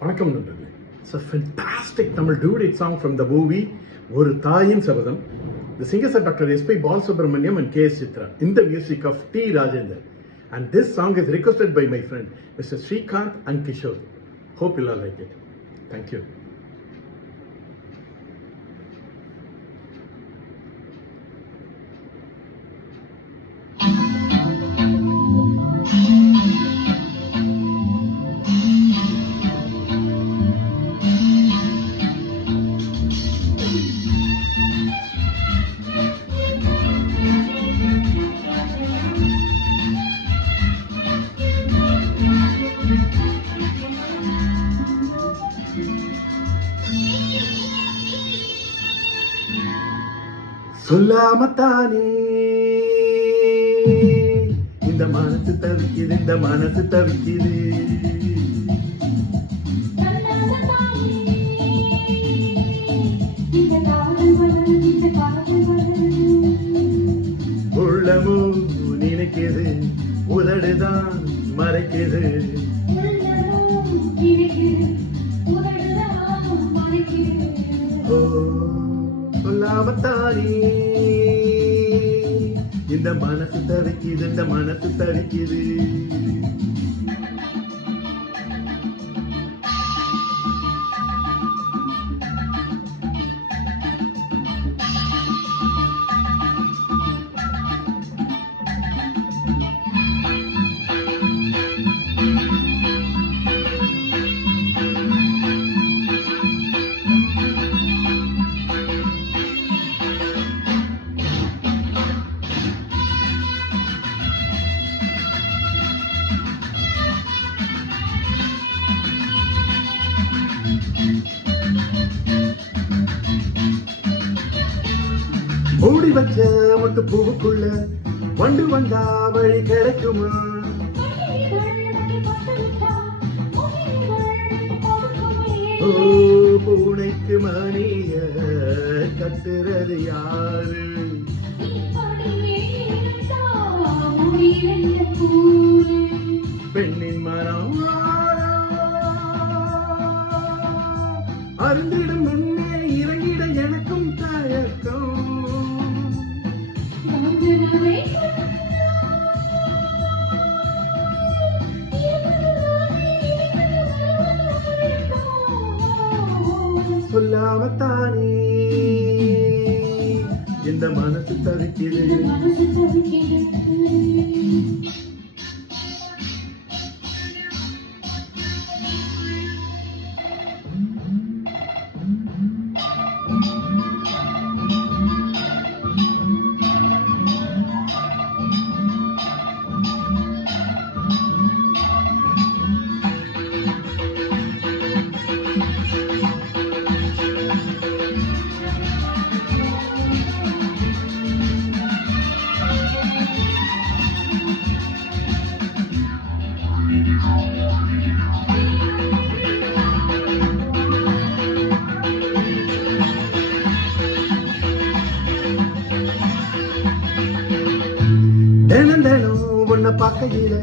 வணக்கம் நண்பர்களே. It's a fantastic Tamil duet song from the movie ஒரு தாயின் சபதம். The singers are Dr. S.P. Balasubramaniam and K.S. Chitra in the music of T. Rajendra. And this song is requested by my friend Mr. Srikanth and Kishore. Hope you'll all like it. Thank you. சொல்லாமத்தானே இந்த மனசு தவிக்குது, இந்த மனசு தவிக்குது. உள்ளமும் நினைக்குது, உதடுதான் மறைக்குது. சொல்லாமத்தானே இந்த மனசு தவிக்குது, இந்த மனசு தவிக்குது. மூடி வச்ச மொட்டு பூவுக்குள்ள வண்டு வந்தா வழி கிடைக்குமா? பூனைக்கு மணிய கட்டுறது யாரு? பெண்ணின் மனம் அருந்திடும் முன்னே இறங்கிட எனக்கும் தயக்கம். சொல்லாமத்தானே இந்த மனசு தவிக்குது. தினம் தினம் உன்னை பார்க்கையில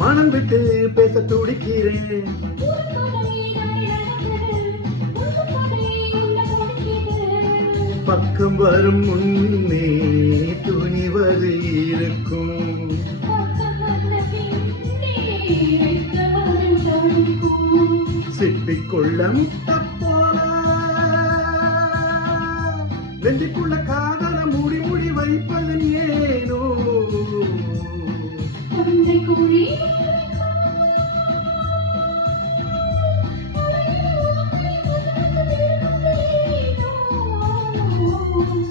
மனம் விட்டு பேச துடிக்கிறேன். பக்கம் வரும் முன்னே துணிவது இருக்கும். சிப்பிக்குள்ள முட்டப்போல வெள்ளிக்குள்ள காதல மூடி மூடி வைப்பது ஏனோ?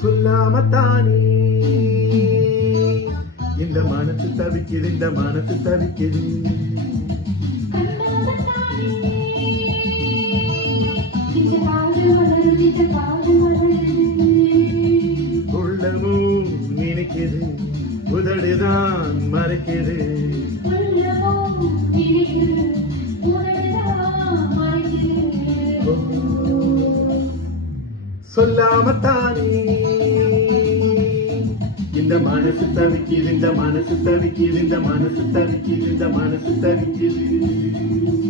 சொல்லாமத்தானே இந்த மனசு தவிக்குது, இந்த மனசு தவிக்குது. உள்ளமும் நினைக்குது, உதடுதான் மறைக்குது. சொல்லாமத்தானே இந்த மனசு தவிக்குது, இந்த மனசு தவிக்குது, இந்த மனசு தவிக்குது, இந்த மனசு தவிக்குது.